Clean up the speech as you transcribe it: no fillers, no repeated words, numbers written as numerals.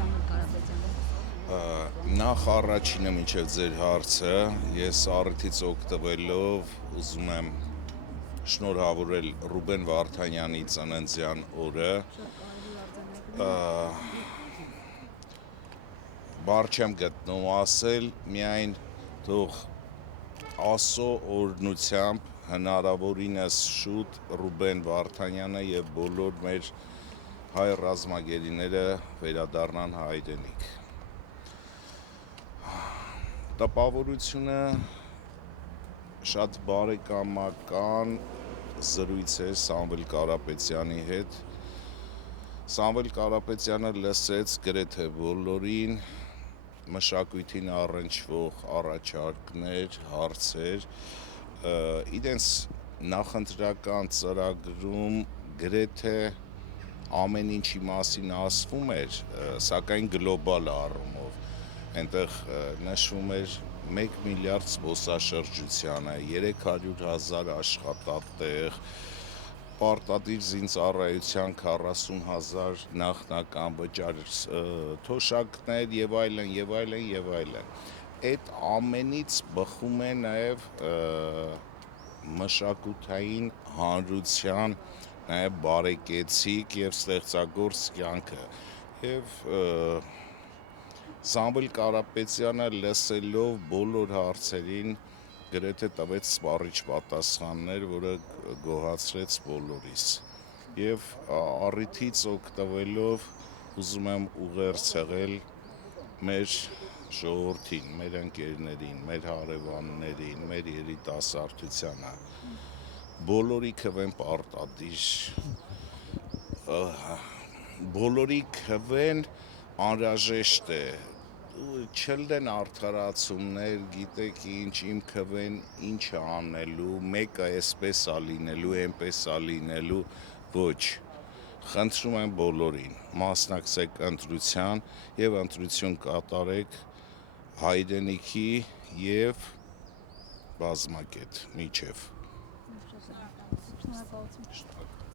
Սամվել Կարապետյանը։ Նախ առաջինը մինչև ձեր հարցը, ես առիթից օգտվելով ուզում եմ շնորհավորել Ռուբեն Վարդանյանի ծննդյան օրը, բառ չեմ գտնում ասել, միայն թող Աստծո օրհնությամբ հնարավորինս շուտ Ռուբեն Վարդանյանը եւ բոլոր մեր հայ ռազմագերիները վերադառնան հայրենիք։ Տպավորությունը շատ բարեկամական զրույց է Սամվել Կարապետյանի հետ։ Սամվել Կարապետյանը լսեց գրեթե բոլորին, մշակույթին առնչվող առաջարկներ, հարցեր, իրենց նախընտրական ծրագրում գրեթե ամեն ինչի մասին ասվում էր, սակայն գլոբալ առումով, այնտեղ նշվում էր 1 միլիարդ զբոսաշրջությանը, 300,000 աշխատատեղ, պարտադիր զինծառայության 40,000 նախնական վճար, թոշակներ եւ այլն եւ այլն եւ այլն։ Այդ ամենից բխում է նաեւ մշակութային հանրության նաեւ բարեկեցիկ եւ ստեղծագործ կյանքը եւ Սամվել Կարապետյանը լսելով բոլոր հարցերին գրեթե տվեց սպառիչ պատասխաններ, որը գոհացրեց բոլորիս։ Եվ առիթից օգտվելով ուզում եմ ուղերձել մեր ժողովրդին, մեր ընկերներին, մեր հարևաններին, մեր երիտասարդությանը, բոլորի քվեն պարտադիր, բոլորի քվեն անհրաժեշտ է, չլինեն արդարացումներ, գիտեք ինչ, իմ քվեն ինչ է անելու, մեկը այսպես է լինելու, այնպես է լինելու, ոչ, խնդրում եմ բոլորին, մասնակցեք ընտրության եւ ընտրություն կատարեք հայրենիքի եւ բազմակետ միջև։ Շնորհակալություն։